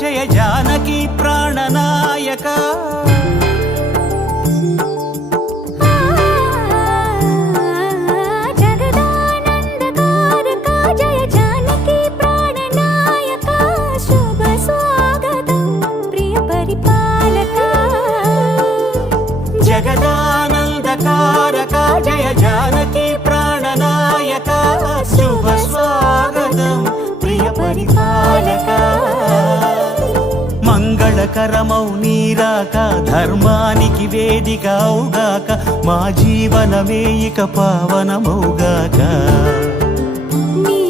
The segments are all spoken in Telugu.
జయ జానకి ప్రాణనాయక జగదానందకారక జయ జానకి ప్రాణనాయక శుభ స్వాగతం ప్రియ పరిపాలక జగదానందకారక జయ జానకి ప్రాణనాయక శుభ స్వాగతం ప్రియ పరిపాలక మంగళకరమౌ నీరాక ధర్మానికి వేదికవుగాక మా జీవనమే ఇక పావనమౌగాక నీ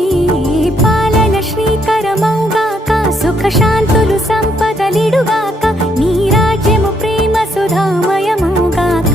పాలన శ్రీకరమౌగాక సుఖ శాంతులు సంపదలిడుగాక నీ రాజ్యము ప్రేమ సుధామయమౌగాక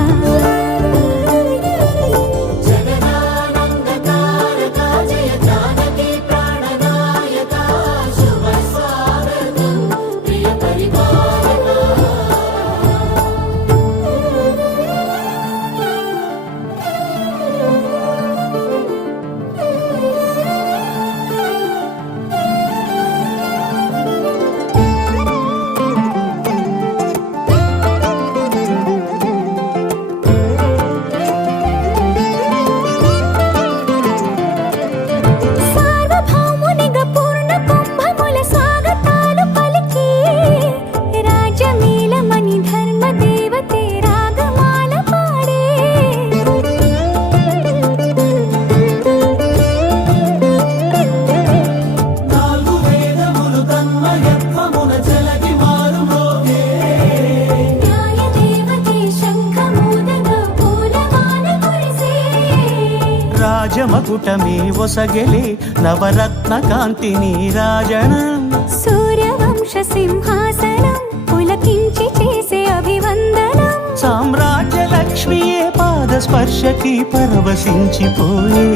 రాజమకుటమే ఒసగెలే నవరత్న కాంతి నీరాజనం సూర్యవంశ సింహాసనం పులకించి చేసే అభివందనం సామ్రాజ్య లక్ష్మియే పాద స్పర్శకి పరవశించిపోయే